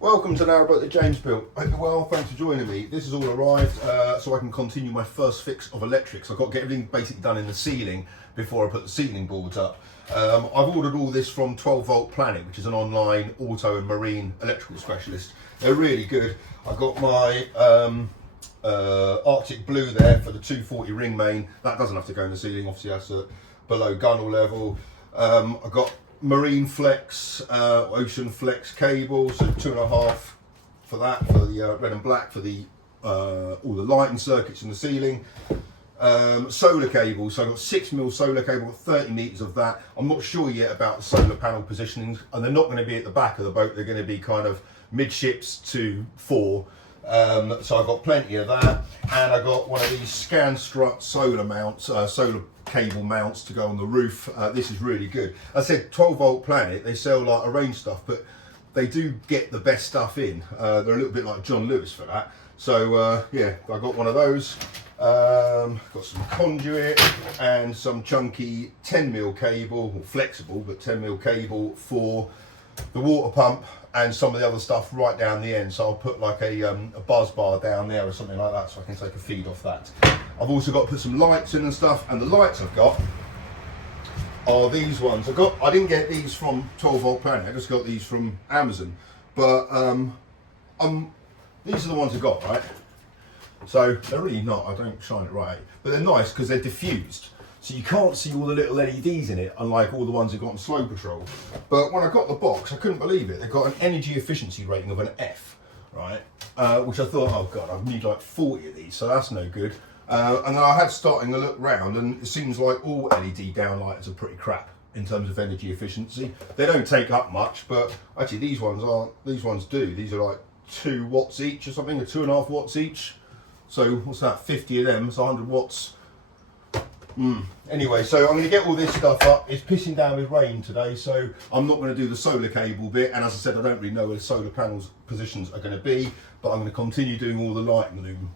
Welcome to Narrowboat that James built. I hope you're well, thanks for joining me. This has all arrived so I can continue my first fix of electrics. I've got to get everything basically done in the ceiling before I put the ceiling boards up. I've ordered all this from 12 Volt Planet, which is an online auto and marine electrical specialist. They're really good. I've got my Arctic Blue there for the 240 ring main. That doesn't have to go in the ceiling, obviously that's below gunnel level. I've got Marine Flex, Ocean Flex cable, so 2.5 for that, for the red and black, for the all the lighting circuits in the ceiling. Solar cable, so I've got 6mm solar cable, got 30 metres of that. I'm not sure yet about the solar panel positionings, and they're not going to be at the back of the boat, they're going to be kind of midships to fore. So I've got plenty of that, and I got one of these scan strut solar mounts, solar cable mounts to go on the roof. This is really good. I said 12 Volt Planet, they sell like a range stuff, but they do get the best stuff in. They're a little bit like John Lewis for that. So yeah, I got one of those. Got some conduit and some chunky 10mm cable, or flexible but 10mm cable for the water pump and some of the other stuff right down the end. So I'll put like a buzz bar down there or something like that so I can take a feed off that. I've also got to put some lights in and stuff, and the lights I've got are these ones. I didn't get these from 12 Volt Planet, I just got these from Amazon. But these are the ones I got, right? So they're really not, I don't shine it right, but they're nice because they're diffused. So you can't see all the little LEDs in it, unlike all the ones I've got on Slow Patrol. But when I got the box, I couldn't believe it. They've got an energy efficiency rating of an F, right? Which I thought, oh God, I need like 40 of these, so that's no good. And then I had starting to look round, and it seems like all LED downlighters are pretty crap in terms of energy efficiency. They don't take up much, but actually these ones aren't. These ones do. These are like 2 watts each or something, or 2.5 watts each. So what's that? 50 of them. It's 100 watts. Anyway, so I'm going to get all this stuff up. It's pissing down with rain today, so I'm not going to do the solar cable bit. And as I said, I don't really know where the solar panels positions are going to be, but I'm going to continue doing all the lighting loom.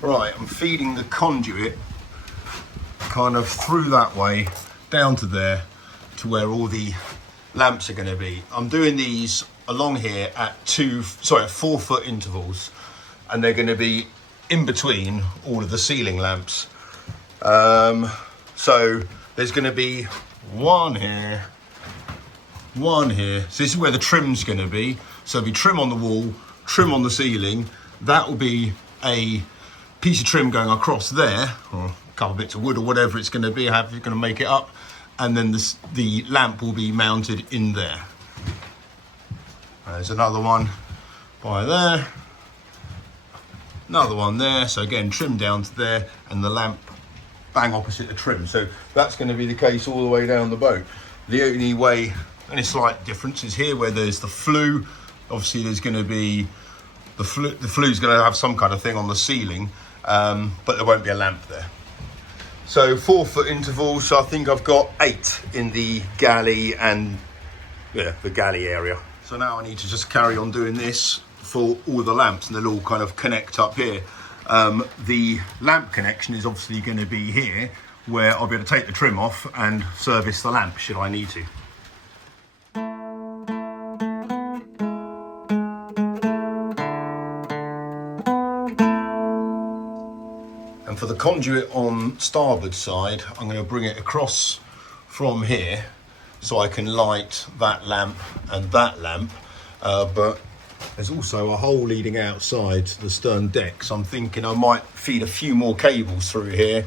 Right, I'm feeding the conduit kind of through that way down to there to where all the lamps are going to be. I'm doing these along here at 4 foot intervals, and they're going to be in between all of the ceiling lamps. So there's going to be one here. So this is where the trim's going to be. So there'll be trim on the wall, trim on the ceiling. That will be a piece of trim going across there, or a couple of bits of wood or whatever it's going to be, however you're going to make it up, and then the lamp will be mounted in there. There's another one by there, another one there, so again trim down to there, and the lamp bang opposite the trim. So that's going to be the case all the way down the boat. The only slight difference is here where there's the flue. Obviously there's going to be the flue's going to have some kind of thing on the ceiling, but there won't be a lamp there. So 4 foot intervals, so I think I've got 8 in the galley and the galley area. So now I need to just carry on doing this for all the lamps, and they'll all kind of connect up here. The lamp connection is obviously going to be here, where I'll be able to take the trim off and service the lamp should I need to. And for the conduit on starboard side, I'm going to bring it across from here so I can light that lamp and that lamp, but there's also a hole leading outside to the stern deck, so I'm thinking I might feed a few more cables through here,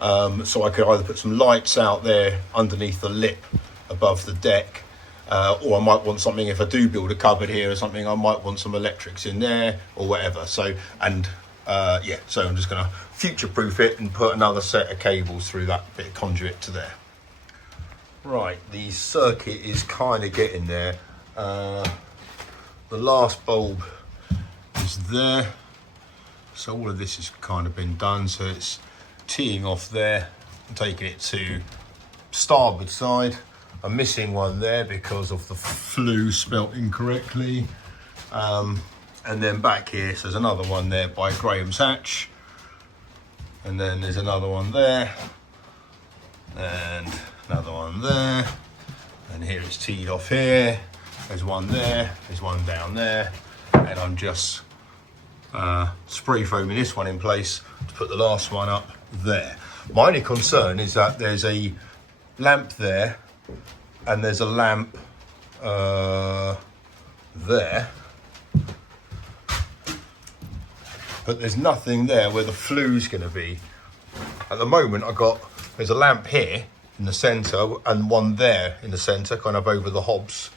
so I could either put some lights out there underneath the lip above the deck, or I might want something, if I do build a cupboard here or something, I might want some electrics in there or whatever. So so I'm just going to future-proof it and put another set of cables through that bit of conduit to there. Right, the circuit is kind of getting there. the last bulb is there. So all of this has kind of been done. So it's teeing off there and taking it to starboard side. I'm missing one there because of the flue spelt incorrectly. And then back here, so there's another one there by Graham's Hatch. And then there's another one there. And another one there. And here it's teed off here. There's one there, there's one down there. And I'm just spray foaming this one in place to put the last one up there. My only concern is that there's a lamp there and there's a lamp there, but there's nothing there where the flue's going to be. At the moment there's a lamp here in the centre and one there in the centre, kind of over the hobs,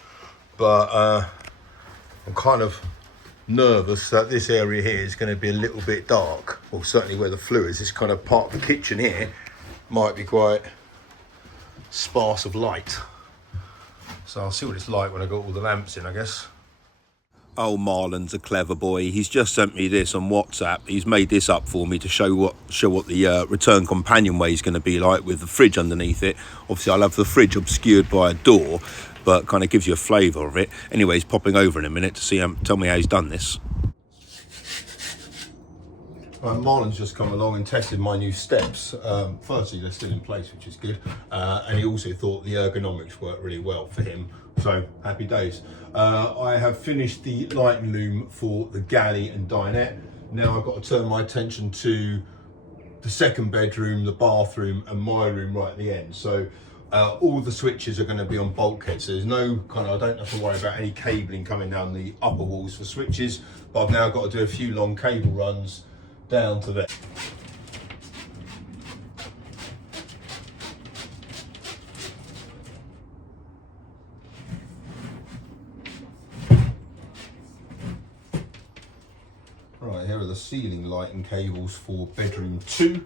but I'm kind of nervous that this area here is going to be a little bit dark. Well, certainly where the flue is, this kind of part of the kitchen here might be quite sparse of light. So I'll see what it's like when I got all the lamps in, I guess. Oh, Marlon's a clever boy. He's just sent me this on WhatsApp. He's made this up for me to show what the return companionway is going to be like with the fridge underneath it. Obviously, I'll have the fridge obscured by a door, but kind of gives you a flavour of it. Anyway, he's popping over in a minute to see tell me how he's done this. Marlon's just come along and tested my new steps. Firstly, they're still in place, which is good. And he also thought the ergonomics worked really well for him. So, happy days. I have finished the lighting loom for the galley and dinette. Now I've got to turn my attention to the second bedroom, the bathroom, and my room right at the end. So, all the switches are going to be on bulkheads. So there's no I don't have to worry about any cabling coming down the upper walls for switches. But I've now got to do a few long cable runs down to there. Right, here are the ceiling lighting cables for bedroom 2,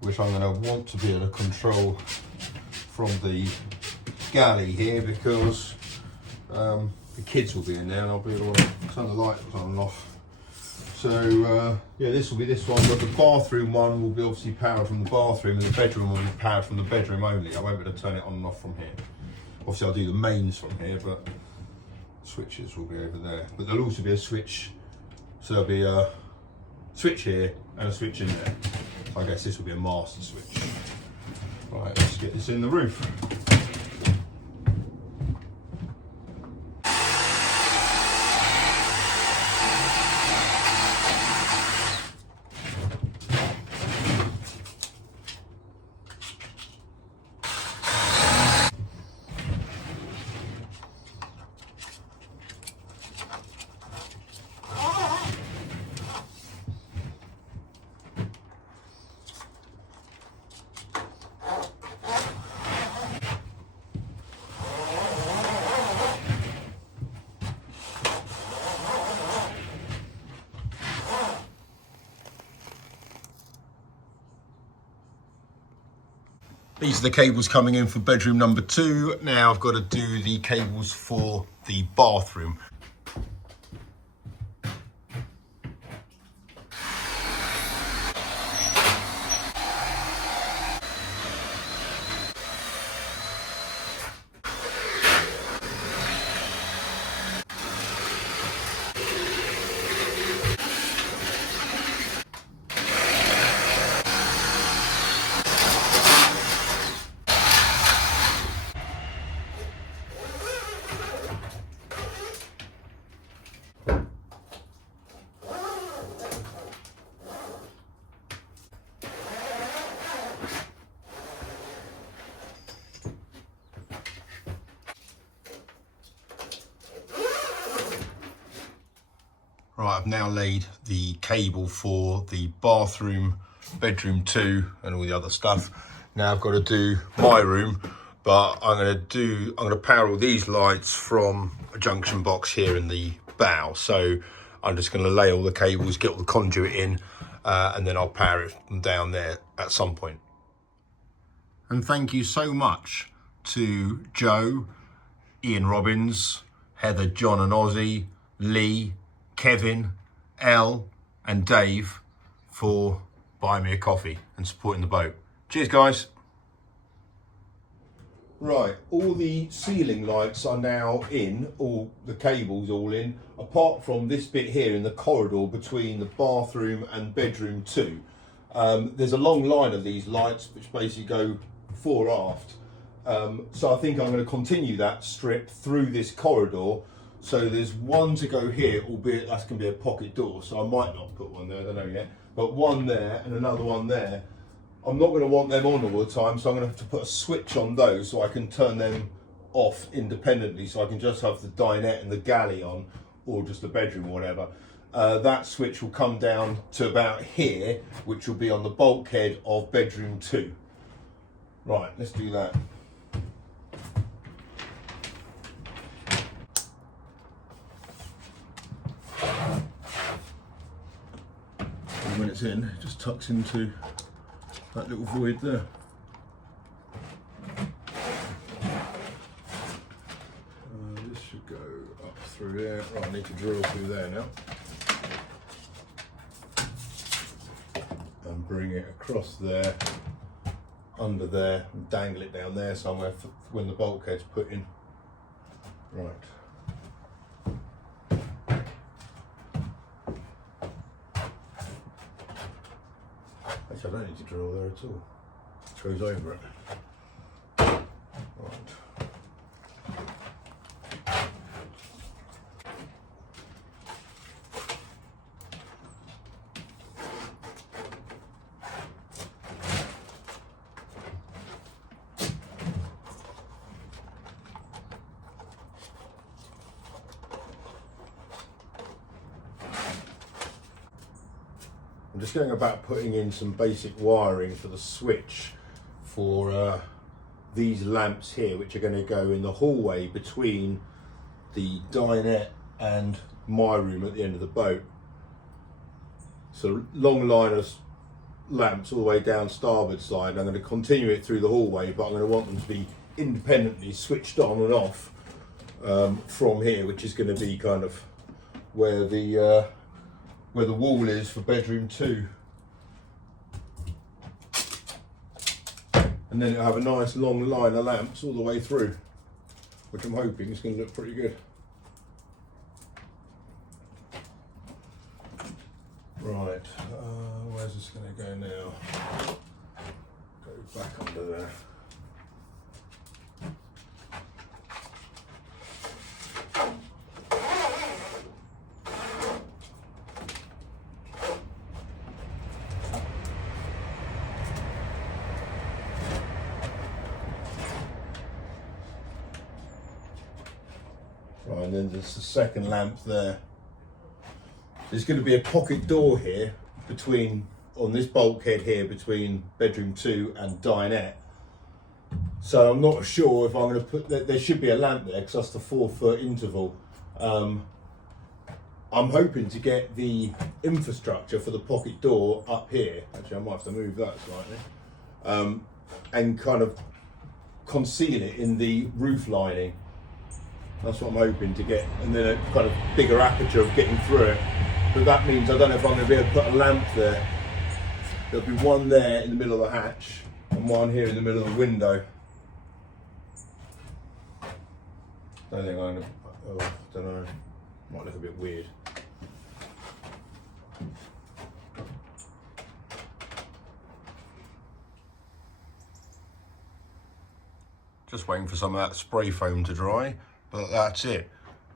which I'm going to want to be able to control from the galley here, because the kids will be in there and I'll be able to turn the lights on and off. So yeah, this will be this one, but the bathroom one will be obviously powered from the bathroom, and the bedroom will be powered from the bedroom only. I won't be able to turn it on and off from here. Obviously I'll do the mains from here, but switches will be over there. But there'll also be a switch, so there'll be a switch here and a switch in there. So I guess this will be a master switch. Right, let's get this in the roof. These are the cables coming in for bedroom number 2. Now I've got to do the cables for the bathroom. Right, I've now laid the cable for the bathroom, bedroom 2 and all the other stuff. Now I've got to do my room, but I'm going to power all these lights from a junction box here in the bow. So I'm just going to lay all the cables, get all the conduit in, and then I'll power it from down there at some point. And thank you so much to Joe, Ian Robbins, Heather, John and Ozzy, Lee, Kevin, Elle and Dave for buying me a coffee and supporting the boat. Cheers guys. Right, all the ceiling lights are now in, all the cables all in, apart from this bit here in the corridor between the bathroom and bedroom 2. There's a long line of these lights which basically go fore aft. So I think I'm going to continue that strip through this corridor. So there's one to go here, albeit that's going to be a pocket door, so I might not put one there, I don't know yet. But one there and another one there. I'm not going to want them on all the time, so I'm going to have to put a switch on those so I can turn them off independently, so I can just have the dinette and the galley on, or just the bedroom or whatever. That switch will come down to about here, which will be on the bulkhead of bedroom 2. Right, let's do that. And when it's in, it just tucks into that little void there. This should go up through there. Right, I need to drill through there now. And bring it across there, under there, and dangle it down there somewhere for when the bulkhead's put in. Right. Actually, I don't need to drill there at all. It goes over it. Right. I'm just going about putting in some basic wiring for the switch for these lamps here, which are going to go in the hallway between the dinette and my room at the end of the boat. So long line of lamps all the way down starboard side. I'm going to continue it through the hallway, but I'm going to want them to be independently switched on and off from here, which is going to be kind of where the wall is for bedroom 2. And then it'll have a nice long line of lamps all the way through, which I'm hoping is going to look pretty good. Right, where's this going to go now? Go back under there. Right, and then there's the second lamp there. There's going to be a pocket door here on this bulkhead here between bedroom 2 and dinette. So I'm not sure if I'm going to put there should be a lamp there because that's the 4-foot interval. I'm hoping to get the infrastructure for the pocket door up here. Actually, I might have to move that slightly, and kind of conceal it in the roof lining. That's what I'm hoping to get, and then a kind of bigger aperture of getting through it. But that means I don't know if I'm going to be able to put a lamp there. There'll be one there in the middle of the hatch and one here in the middle of the window. Don't think I'm going to, I don't know, might look a bit weird. Just waiting for some of that spray foam to dry. But that's it.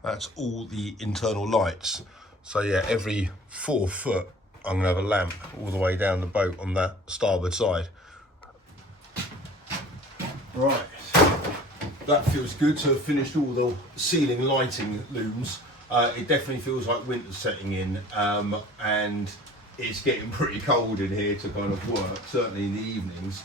That's all the internal lights. So yeah, every 4 foot, I'm gonna have a lamp all the way down the boat on that starboard side. Right, that feels good to have finished all the ceiling lighting looms. It definitely feels like winter's setting in, and it's getting pretty cold in here to kind of work, certainly in the evenings.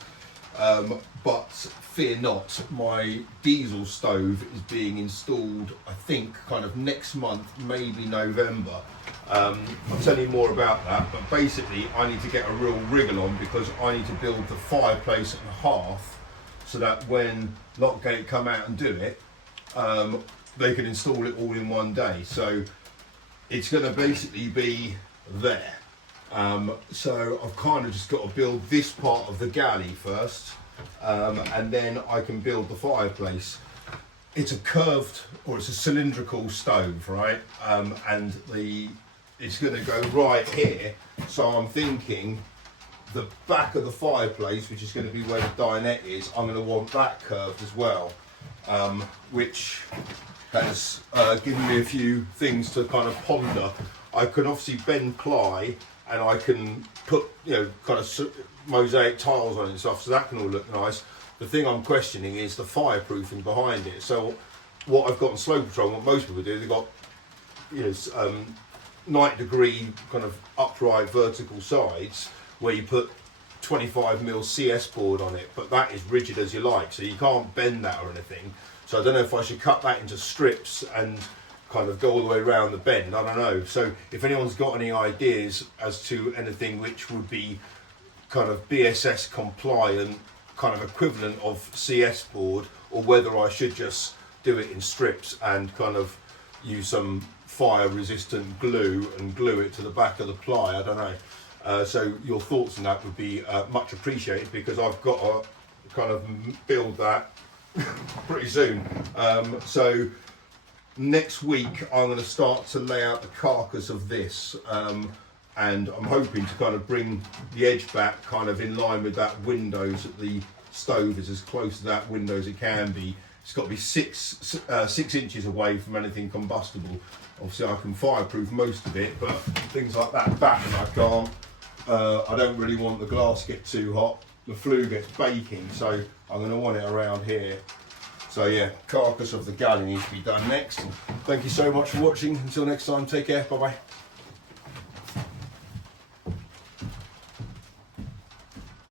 But fear not, my diesel stove is being installed, I think, kind of next month, maybe November. I'll tell you more about that, but basically I need to get a real wriggle on because I need to build the fireplace and hearth so that when Lockgate come out and do it, they can install it all in one day. So it's going to basically be there. So I've kind of just got to build this part of the galley first, and then I can build the fireplace. It's a curved, or it's a cylindrical stove, right? And it's going to go right here. So I'm thinking the back of the fireplace, which is going to be where the dinette is, I'm going to want that curved as well, which has given me a few things to kind of ponder. I can obviously bend ply, and I can put, you know, kind of mosaic tiles on it and stuff, so that can all look nice. The thing I'm questioning is the fireproofing behind it. So what I've got on Slow Patrol, what most people do, they've got, you know, 90-degree kind of upright vertical sides where you put 25mm CS board on it, but that is rigid as you like, so you can't bend that or anything. So I don't know if I should cut that into strips and kind of go all the way around the bend. I don't know. So if anyone's got any ideas as to anything which would be kind of BSS compliant, kind of equivalent of CS board, or whether I should just do it in strips and kind of use some fire resistant glue and glue it to the back of the ply, I don't know. So your thoughts on that would be much appreciated, because I've got to kind of build that pretty soon. So next week I'm going to start to lay out the carcass of this, and I'm hoping to kind of bring the edge back kind of in line with that window, so that the stove is as close to that window as it can be. It's got to be 6 inches away from anything combustible. Obviously I can fireproof most of it, but things like that batten I can't. I don't really want the glass to get too hot. The flue gets baking, so I'm going to want it around here. So yeah, carcass of the galley needs to be done next. Thank you so much for watching. Until next time, take care. Bye bye.